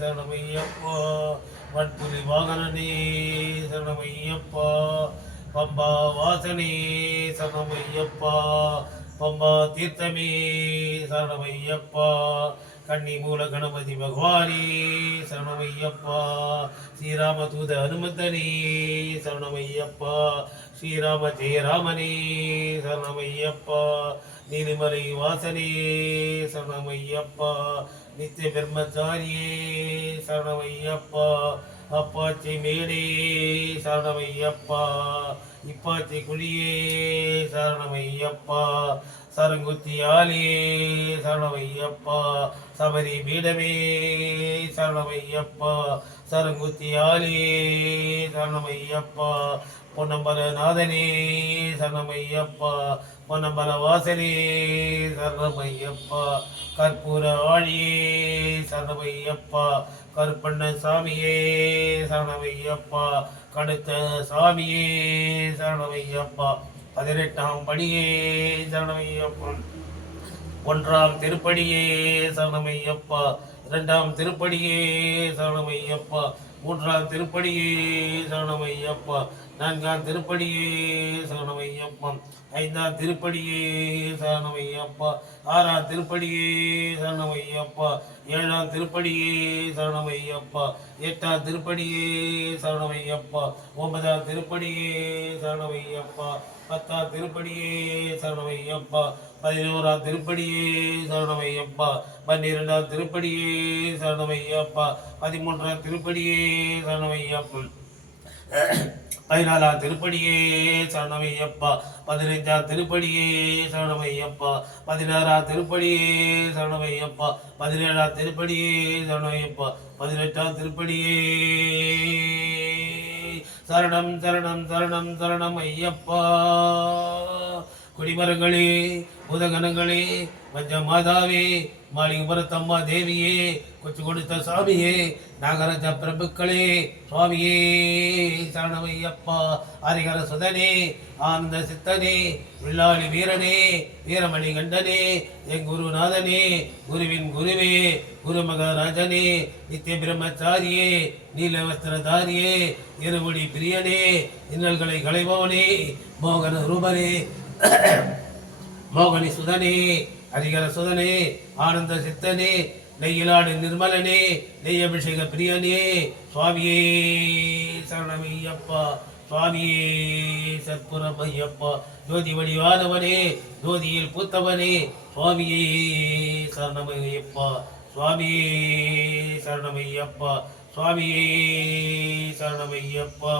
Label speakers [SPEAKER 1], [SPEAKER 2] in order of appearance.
[SPEAKER 1] சரணமையப்பா. வட்புலி வாகனனே சரணமையப்பா. பம்பா வாசனே சரணமையப்பா. பம்பா தீர்த்தமே சரணமையப்பா. கண்ணி மூல கணபதி பகவானே சரணமையப்பா. ஸ்ரீராம தூத அனுமந்தனே சரணமையப்பா. ஸ்ரீராம ஜெயராமனே சரணமையப்பா. நீலிமலை வாசனே சரணமையப்பா. நித்திய பிரம்மச்சாரியே சரணமையப்பா. அப்பாச்சி மேடே சரணமையப்பா இப்பாச்சி குழியே சரணமையப்பா சரங்குத்தியாலே சரணமையப்பா சபரி பீடமே சரணமையப்பா சரங்குத்தியாலே சரணமையப்பா பொன்னம்பர நாதனே சரணமையப்பா பொன்னம்பர வாசனே சரணமையப்பா கற்பூர ஆழியே சரணமையப்பா கருப்பண்ண சாமியே சரணமையப்பா கடுத்த சாமியே சரணமையப்பா. பதினெட்டாம் படியே சரணமையப்பா. ஒன்றாம் திருப்படியே சரணமையப்பா. இரண்டாம் திருப்படியே சரணமையப்பா. மூன்றாம் திருப்படியே சரணமையப்பா நான்காம் திருப்படியே சரணமையப்பா ஐந்தாம் திருப்படியே சரணமையப்பா ஆறாம் திருப்படியே சரணமையப்பா ஏழாம் திருப்படியே சரணமையப்பா எட்டாம் திருப்படியே சரணமையப்பா ஒன்பதாம் திருப்படியே சரணமையப்பா பத்தாம் திருப்படியே சரணமையப்பா பதினோராம் திருப்படியே சரணமையப்பா பன்னிரெண்டாம் திருப்படியே சரணமையப்பா பதிமூன்றாம் திருப்படியே சரணமையப்பா பதினாலாம் திருப்படியே சரணமையப்பா. பதினைஞ்சாம் திருப்படியே சரணமையப்பா. பதினாறாம் திருப்படியே சரணமையப்பா. பதினேழாம் திருப்படியே சரணமையப்பா. பதினெட்டாம் திருப்படியே சரணம் சரணம் சரணம் சரணம் ஐயப்பா. குடிமரங்களே புதகணங்களே மஞ்ச மாதாவே மாளிகபுரத்தம்மா தேவியே கொச்சு கொடுத்த சாமியே நாகராஜ பிரபுக்களே சுவாமியே சரணமையப்பா ஹரிகர சுதனே ஆனந்த சித்தனே வில்லாளி வீரனே வீரமணி கண்டனே என் குருநாதனே குருவின் குருவே குரு மகாராஜனே நித்திய பிரம்மச்சாரியே நீலவஸ்திரதாரியே இருமுடி பிரியனே இன்னல்களை களைபவனே மோகன ரூபனே மோகனி சுதனே அதிகர சுதனே ஆனந்த சித்தனே நெய்யிலாடு நிர்மலனே நெய் அபிஷேக பிரியனே சுவாமியே சரணமையப்பா சுவாமியே சத்குரமையப்பா ஜோதி வடிவானவனே ஜோதியில் பூத்தவனே சுவாமியே சரணமையப்பா சுவாமியே சரணமையப்பா சுவாமியே சரணமையப்பா.